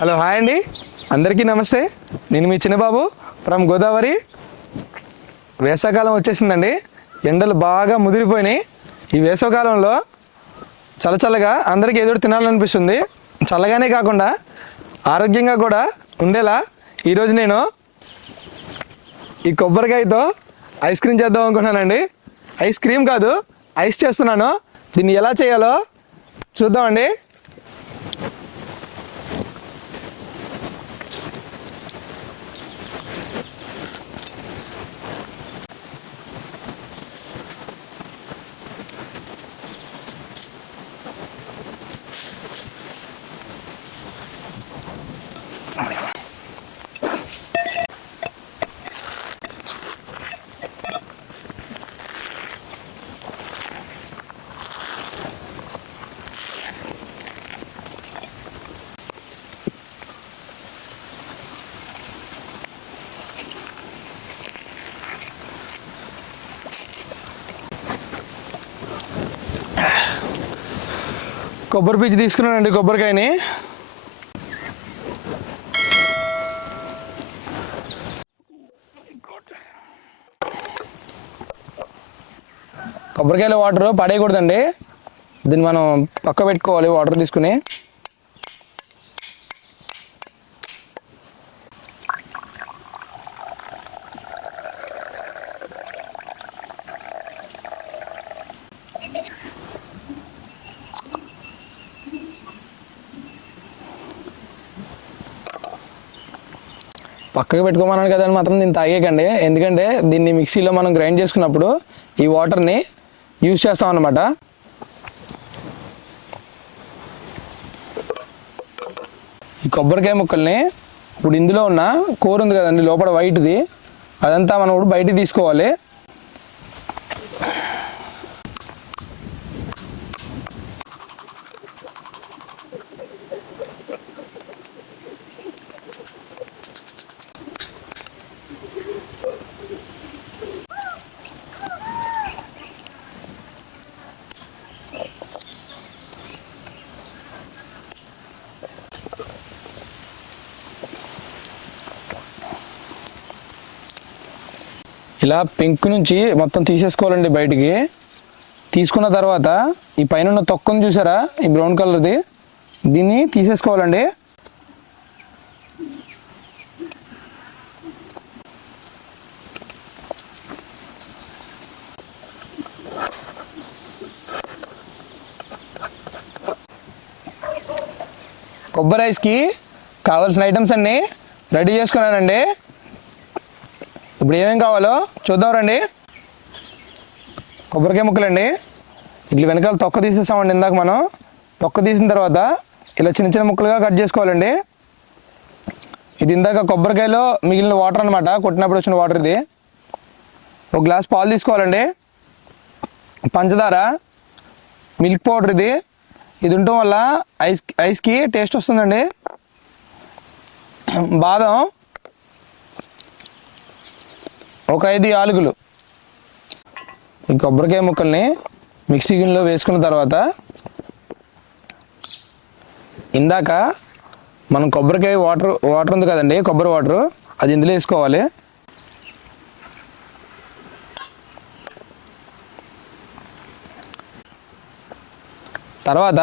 Hello hi అండి, అందరికీ నమస్తే. నేను మీ చిన్నబాబు ఫ్రమ్ గోదావరి. వేసవకాలం వచ్చేసిందండి. ఎండలు బాగా ముదిరిపోయినాయి. ఈ వేసవకాలంలో చల్లచల్లగా అందరికీ ఏదో తినాలనిపిస్తుంది. చల్లగానే కాకుండా ఆరోగ్యంగా కూడా ఉండేలా ఈరోజు నేను ఈ కొబ్బరికాయతో ఐస్ క్రీమ్ చేద్దాం అనుకున్నానండి. ఐస్ క్రీమ్ కాదు, ఐస్ చేస్తున్నాను. దీన్ని ఎలా చేయాలో చూద్దామండి. కొబ్బరి పీచు తీసుకున్నానండి. కొబ్బరికాయని కొబ్బరికాయలో వాటర్ పడేయకూడదండి. దీన్ని మనం పక్క పెట్టుకోవాలి వాటర్ తీసుకుని. పక్కకి పెట్టుకోమన్నాను కదండి, మాత్రం దీన్ని తాగేయకండి. ఎందుకంటే దీన్ని మిక్సీలో మనం గ్రైండ్ చేసుకున్నప్పుడు ఈ వాటర్ని యూజ్ చేస్తాం అన్నమాట. ఈ కొబ్బరికాయ ముక్కల్ని ఇప్పుడు ఇందులో ఉన్న కూర ఉంది కదండి, లోపల వైట్ది, అదంతా మనం ఇప్పుడు బయటికి తీసుకోవాలి. ఇలా పెంకు నుంచి మొత్తం తీసేసుకోవాలండి బయటికి. తీసుకున్న తర్వాత ఈ పైన ఉన్న తొక్కను చూసారా, ఈ బ్రౌన్ కలర్ది, దీన్ని తీసేసుకోవాలండి. కొబ్బరి రైస్కి కావాల్సిన ఐటమ్స్ అన్నీ రెడీ చేసుకున్నానండి. ఇప్పుడు ఏమేం కావాలో చూద్దాం రండి. కొబ్బరికాయ ముక్కలండి, ఇట్లా వెనకాల తొక్క తీసేసామండి. ఇందాక మనం తొక్క తీసిన తర్వాత ఇలా చిన్న చిన్న ముక్కలుగా కట్ చేసుకోవాలండి. ఇది ఇందాక కొబ్బరికాయలో మిగిలిన వాటర్ అనమాట, కొట్టినప్పుడు వచ్చిన వాటర్ ఇది. ఒక గ్లాస్ పాలు తీసుకోవాలండి. పంచదార, మిల్క్ పౌడర్, ఇది ఉండటం వల్ల ఐస్కి టేస్ట్ వస్తుందండి. బాదం, ఒక 5 యాలకులు. ఈ కొబ్బరికాయ ముక్కల్ని మిక్సీ గిన్నెలో వేసుకున్న తర్వాత ఇందాక మనం కొబ్బరికాయ వాటర్ ఉంది కదండి, కొబ్బరి వాటర్, అది ఇందులో వేసుకోవాలి. తర్వాత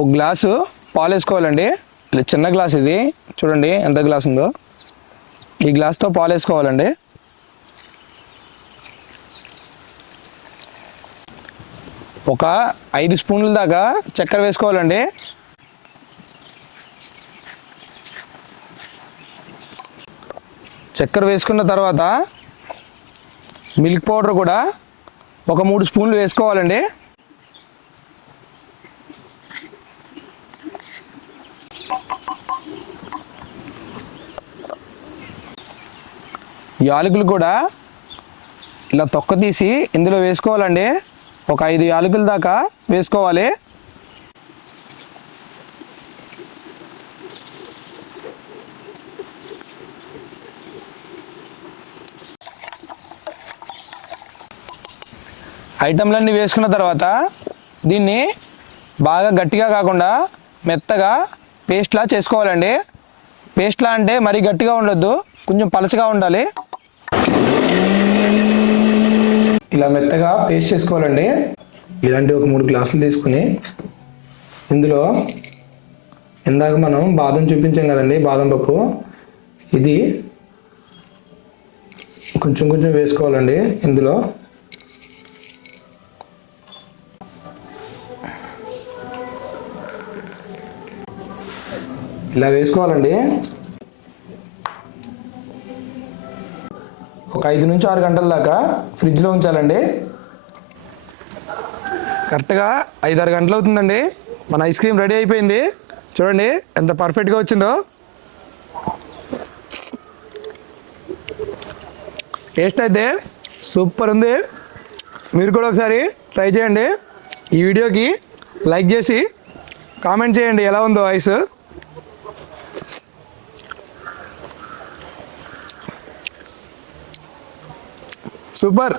ఒక గ్లాసు పాలు వేసుకోవాలండి. ఇలా చిన్న గ్లాస్, ఇది చూడండి ఎంత గ్లాస్ ఉందో. ఈ గ్లాస్తో పాలు వేసుకోవాలండి. ఒక 5 స్పూన్ల దాకా చక్కెర వేసుకోవాలండి. చక్కెర వేసుకున్న తర్వాత మిల్క్ పౌడర్ కూడా ఒక 3 స్పూన్లు వేసుకోవాలండి. యాలకులు కూడా ఇలా తొక్క తీసి ఇందులో వేసుకోవాలండి. ఒక 5 యాలకుల దాకా వేసుకోవాలి. ఐటమ్లన్నీ వేసుకున్న తర్వాత దీన్ని బాగా గట్టిగా కాకుండా మెత్తగా పేస్ట్లా చేసుకోవాలండి. పేస్ట్లా అంటే మరీ గట్టిగా ఉండొద్దు, కొంచెం పలచగా ఉండాలి. ఇలా మెత్తగా పేస్ట్ చేసుకోవాలండి. ఇలాంటి ఒక 3 గ్లాసులు తీసుకుని ఇందులో ఇందాక మనం బాదం చూపించాం కదండి, బాదం పప్పు, ఇది కొంచెం కొంచెం వేసుకోవాలండి. ఇందులో ఇలా వేసుకోవాలండి. ఒక 5 నుంచి 6 గంటల దాకా ఫ్రిడ్జ్లో ఉంచాలండి. కరెక్ట్గా 5-6 గంటలు అవుతుందండి. మన ఐస్ క్రీమ్ రెడీ అయిపోయింది. చూడండి ఎంత పర్ఫెక్ట్గా వచ్చిందో. టేస్ట్ అయితే సూపర్ ఉంది. మీరు కూడా ఒకసారి ట్రై చేయండి. ఈ వీడియోకి లైక్ చేసి కామెంట్ చేయండి ఎలా ఉందో ఐస్. సూపర్.